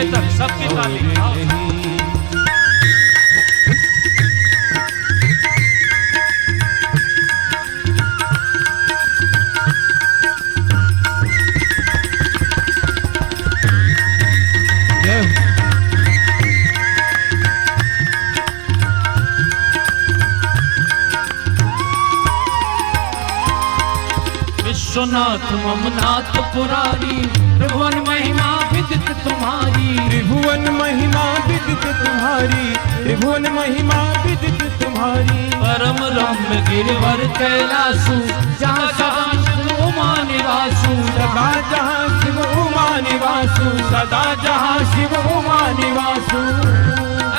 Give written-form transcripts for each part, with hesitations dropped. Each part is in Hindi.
नीचे तक सबकी ताली। विश्वनाथ ममनाथ पुरारी, त्रिभुवन महिमा विदित तुम्हारी, त्रिभुवन महिमा विदित तुम्हारी, त्रिभुवन महिमा विदित तुम्हारी। परम रम्य गिरिवर कैलासु, जहाँ सदा शिव उमा निवासु, सदा जहाँ शिव उमा निवासु, सदा जहाँ शिव उमा निवासु।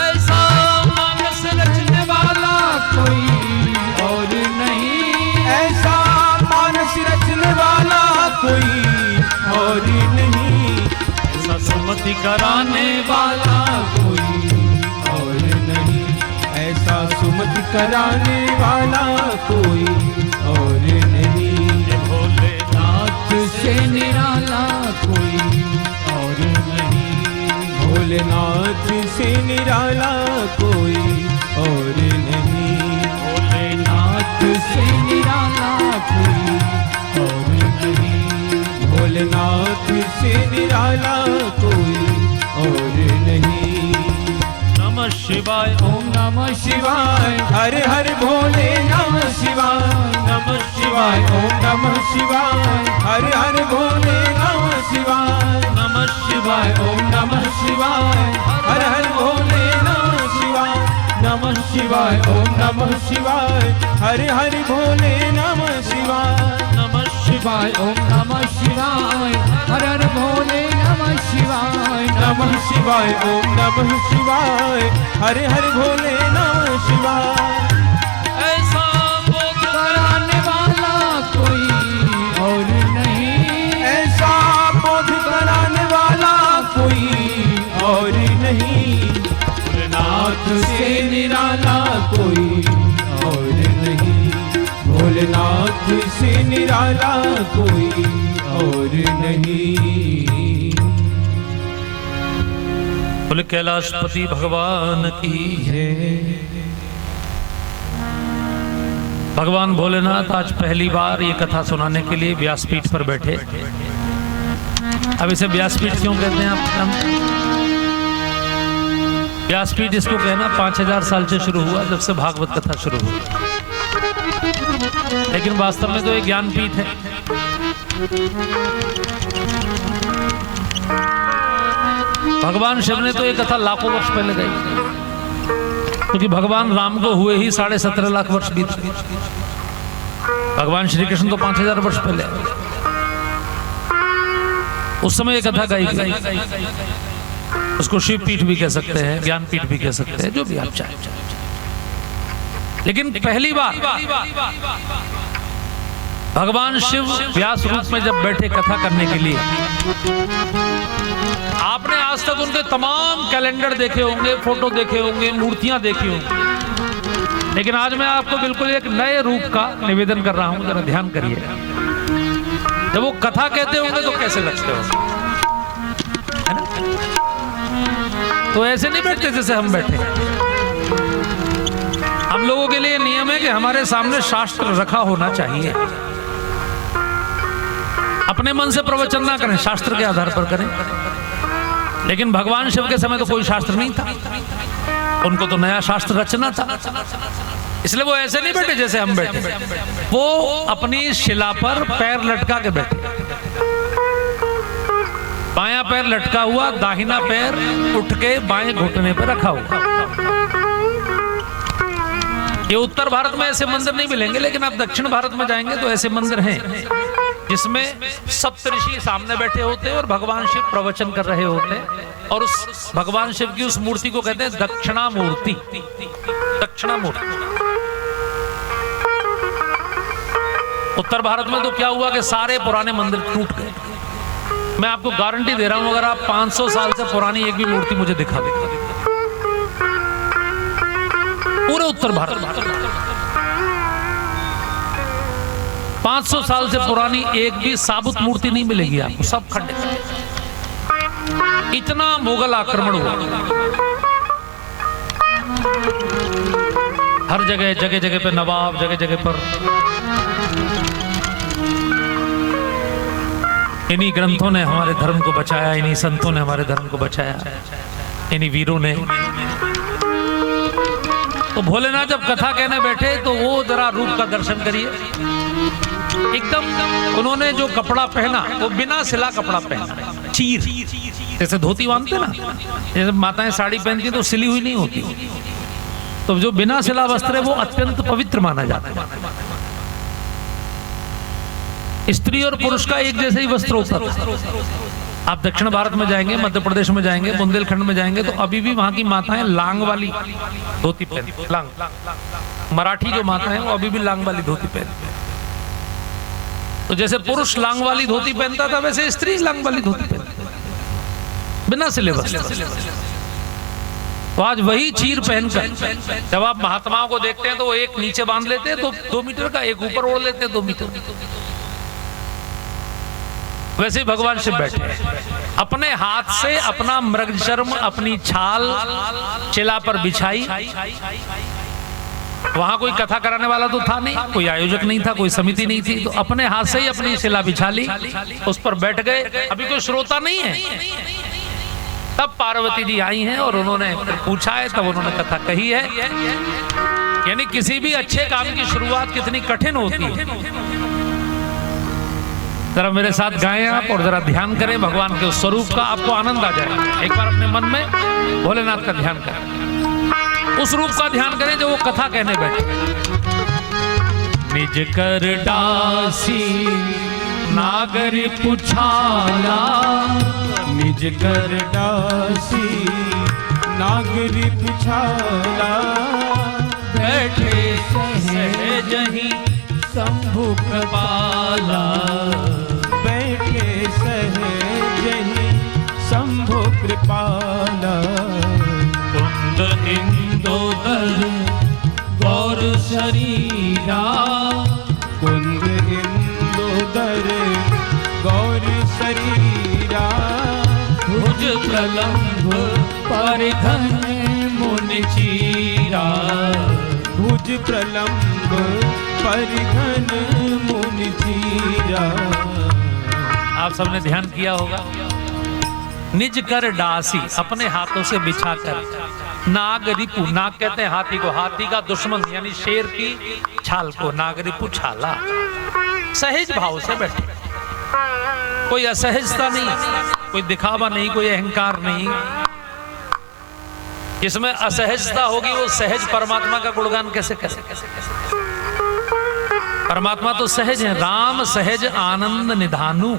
ऐसा मानस रचने वाला कोई और नहीं, ऐसा मानस रचने वाला कोई और नहीं, ऐसा सुमति कराने वाला कोई और नहीं, ऐसा सुमति कराने वाला कोई और नहीं। भोलेनाथ से निराला कोई और नहीं, भोलेनाथ से निराला कोई और नहीं, भोलेनाथ से निराला कोई और नहीं, भोलेनाथ से निराला कोई और नहीं। नमः शिवाय ओम नमः शिवाय, हर हर भोले नमः शिवाय, नमः शिवाय ओम नमः शिवाय, हर हर भोले नमः शिवाय, नमः शिवाय ओम नमः शिवाय, हर हर भोले नमः शिवाय, नमः शिवाय, ओम नमः शिवाय, हर हर भोले नमः शिवाय, नमः शिवाय ओम नमः शिवाय, हर हर भोले नमः शिवाय, नमः शिवाय, ओम नमः शिवाय, हर हर भोले नमः शिवाय। ऐसा बोध कराने वाला कोई और नहीं, ऐसा बोध कराने वाला कोई और नहीं, भोलेनाथ से निराला कोई और नहीं, भोलेनाथ से निराला कोई और नहीं। बोले कैलाशपति भगवान की जय। भगवान भोलेनाथ आज पहली बार ये कथा सुनाने के लिए व्यासपीठ पर बैठे। अब इसे व्यासपीठ क्यों कहते हैं आप? व्यासपीठ इसको कहना 5000 साल से शुरू हुआ, जब से भागवत कथा शुरू हुई, लेकिन वास्तव में तो ये ज्ञानपीठ है। भगवान शिव ने तो ये कथा लाखों वर्ष पहले गई, क्योंकि भगवान राम को हुए ही 17.5 लाख वर्ष बीत गए। भगवान श्री कृष्ण तो 5000 वर्ष पहले, उस समय ये कथा गाई गई। उसको शिव पीठ भी कह सकते हैं, ज्ञान पीठ भी कह सकते हैं, जो भी आप चाहें। लेकिन पहली बार भगवान शिव व्यास रूप में जब बैठे कथा करने के लिए, आपने आज तक उनके तमाम कैलेंडर देखे होंगे, फोटो देखे होंगे, मूर्तियां देखी होंगी, लेकिन आज मैं आपको बिल्कुल एक नए रूप का निवेदन कर रहा हूं। जरा ध्यान करिए, जब वो कथा कहते होंगे तो कैसे लगते हो, है ना? तो ऐसे नहीं बैठते जैसे हम बैठे। हम लोगों के लिए नियम है कि हमारे सामने शास्त्र रखा होना चाहिए। अपने मन से प्रवचन ना करें, शास्त्र के आधार पर करें। लेकिन भगवान शिव के समय तो कोई शास्त्र नहीं था, उनको तो नया शास्त्र रचना था, इसलिए वो ऐसे नहीं बैठे जैसे हम बैठे। वो अपनी शिला पर पैर लटका के बैठे, बायां पैर लटका हुआ, दाहिना पैर उठ के बाएं घुटने पर रखा हुआ। ये उत्तर भारत में ऐसे मंदिर नहीं मिलेंगे, लेकिन आप दक्षिण भारत में जाएंगे तो ऐसे मंदिर हैं जिसमें सप्तऋषि सामने बैठे होते हैं और भगवान शिव प्रवचन कर रहे होते हैं, और उस भगवान शिव की उस मूर्ति को कहते हैं दक्षिणा मूर्ति। दक्षिणा मूर्ति। उत्तर भारत में तो क्या हुआ कि सारे पुराने मंदिर टूट गए। मैं आपको गारंटी दे रहा हूं, अगर आप 500 साल से पुरानी एक भी मूर्ति मुझे दिखा दें पूरे उत्तर भारत में, 500 साल से पुरानी एक भी साबुत मूर्ति नहीं मिलेगी आपको, सब खंडित। इतना मुगल आक्रमण हुआ, हर जगह जगह जगह पे नवाब, जगह जगह पर। इन्हीं ग्रंथों ने हमारे धर्म को बचाया, इन्हीं संतों ने हमारे धर्म को बचाया, इन्हीं वीरों ने। तो भोलेनाथ जब कथा कहने बैठे तो वो जरा रूप का दर्शन करिए। एकदम उन्होंने जो कपड़ा पहना वो बिना सिला कपड़ा पहना, चीर, जैसे धोती बांधते ना, जैसे माताएं साड़ी पहनती तो सिली हुई नहीं होती, तो जो बिना सिला वस्त्र है वो अत्यंत पवित्र माना जाता है। स्त्री और पुरुष का एक जैसे ही वस्त्र होता था। आप दक्षिण भारत में जाएंगे, मध्य प्रदेश में जाएंगे, बुंदेलखंड में जाएंगे तो अभी भी वहां की माताएं लांग वाली धोती पहनती, लांग। मराठी जो माता है वो अभी भी लांग वाली धोती पहनती है। तो जैसे पुरुष लांग वाली धोती पहनता था वैसे स्त्री लांग वाली धोती पहनती, बिना सिले वस्त्र। तो आज वही चीर पहनकर जब आप महात्माओं को देखते हैं तो वो एक नीचे बांध लेते हैं तो 2 मीटर का, एक ऊपर ओढ़ लेते हैं 2 मीटर। वैसे ही भगवान शिव बैठे अपने हाथ से अपना मृग चर्म, अपनी छाल चिला पर बिछाई। वहां कोई कथा कराने वाला तो था नहीं, कोई आयोजक नहीं था, कोई समिति नहीं थी, तो अपने हाथ से ही अपनी शिला बिछा ली, उस पर बैठ गए। अभी कोई श्रोता नहीं है। तब पार्वती जी आई हैं और उन्होंने पूछा है, तब उन्होंने कथा कही है। यानी किसी भी अच्छे काम की शुरुआत कितनी कठिन होती है। जरा मेरे साथ गाएं आप और जरा ध्यान करें भगवान के उस स्वरूप का, आपको आनंद आ जाएगा। एक बार अपने मन में भोलेनाथ का ध्यान करें, उस रूप का ध्यान करें जो वो कथा कहने बैठे। निज कर दासी नागरी पुछाला, निज कर दासी नागरी पुछाला, बैठे सहज ही शंभु कृपाला, बैठे सहज ही शंभु कृपाला, कुंद इंदोदर गौर शरीरा, कुंद इंदोदर गौर शरीरा, भुज प्रलंब परिधन मुनि चीरा, भुज प्रलंब परिधन मुनि चीरा। आप सबने ध्यान किया होगा। निज कर डासी, अपने हाथों से बिछाकर, नाग रिपु, नाग कहते हैं हाथी को, हाथी का दुश्मन यानी शेर की छाल को नाग रिपु छाला, सहज भाव से बैठे। कोई असहजता नहीं, कोई दिखावा नहीं, कोई अहंकार नहीं। जिसमें असहजता होगी वो सहज परमात्मा का गुणगान कैसे करे? परमात्मा तो सहज है। राम सहज आनंद निधानु,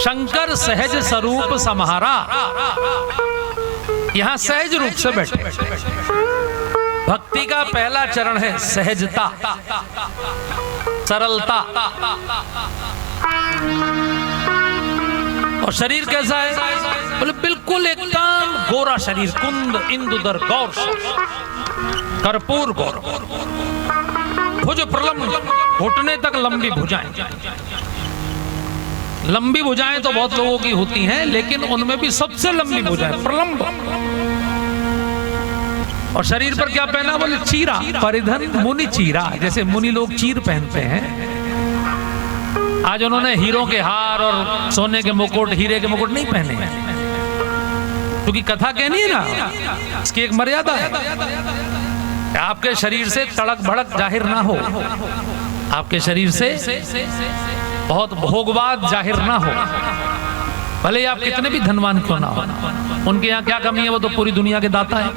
शंकर सहज स्वरूप सम्हारा। यहां सहज रूप से बैठे। भक्ति का पहला चरण है सहजता, सरलता। और शरीर कैसा है? बोले बिल्कुल एकदम गोरा शरीर, कुंद इंदुदर गौर, कर्पूर गौर, भुज प्रलंब, घुटने तक लंबी भुजाएं। लंबी भुजाएं तो बहुत लोगों की होती हैं, लेकिन उनमें भी सबसे लंबी भुजाएं प्रलंब। और शरीर पर क्या पहना? बोले चीरा, परिधन मुनि चीरा, जैसे मुनि लोग चीर पहनते हैं। आज उन्होंने हीरों के हार और सोने के मुकुट, हीरे के मुकुट नहीं पहने हैं, क्योंकि कथा कहनी है ना, इसकी एक मर्यादा है। आपके शरीर से तड़क भड़क जाहिर ना हो, आपके शरीर से बहुत भोगवाद जाहिर ना हो, भले आप कितने भी धनवान क्यों ना हो। उनके यहाँ क्या कमी है? वो तो पूरी दुनिया के दाता है।